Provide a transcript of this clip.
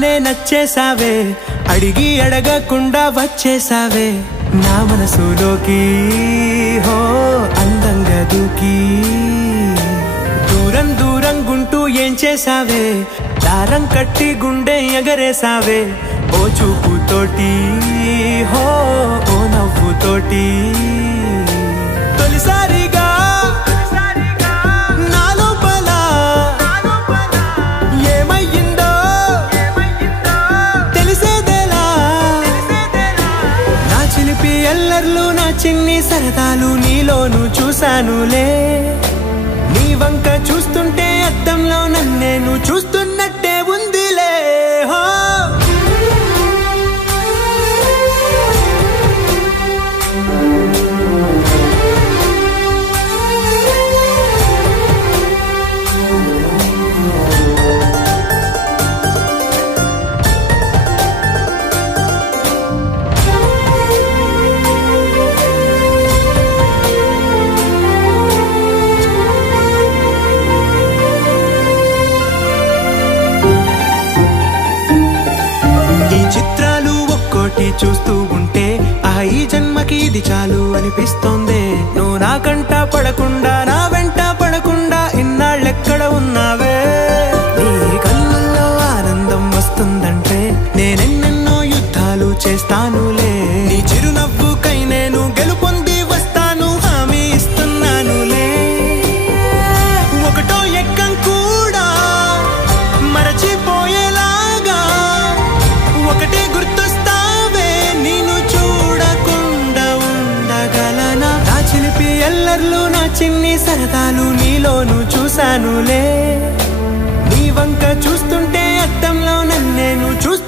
చూడగానే నచ్చేసావే అడిగి అడగకుండా వచ్చేసావే నా మనసులోకి హో అందంగా దూకి దూరం దూరం గుంటూ ఏం చేసావే దారం కట్టి గుండె ఎగరేసావే ఓ చూపుతోటి హో ఓ నవ్వుతోటి తొలిసారిగా నా లోపల ఏమయ్యిందో తెలిసేదేలా నా చిలిపి ఎల్లర్లు నా చిన్ని సరదాలు నీలోను చూశానులే నీ వంక చూస్తుంటే అద్దంలో నన్నేను చూస్తున్నట్టే ఉందిలే హో చూస్తూ ఉంటే ఈ జన్మకి ఇది చాలు అనిపిస్తోంది నువ్వు నా కంట పడకుండా నా వెంట పడకుండా ఇన్నాళ్ళెక్కడ ఉన్నావే నీ కళ్ళల్లో ఆనందం వస్తుందంటే నేనెన్నెన్నో యుద్ధాలు చేస్తానులే నీ చిరునవ్వుకై నేను గెలుపొంది వస్తాను హామీ ఇస్తున్నానులే ఒకటో ఎక్కం కూడా మరచిపోయేలాగా ఒకటే గుర్తొస్తా ఎల్లర్లు నా చిన్ని సరదాలు నీలోను చూశానులే నీ వంక చూస్తుంటే అద్దంలో నన్నేను చూస్తూ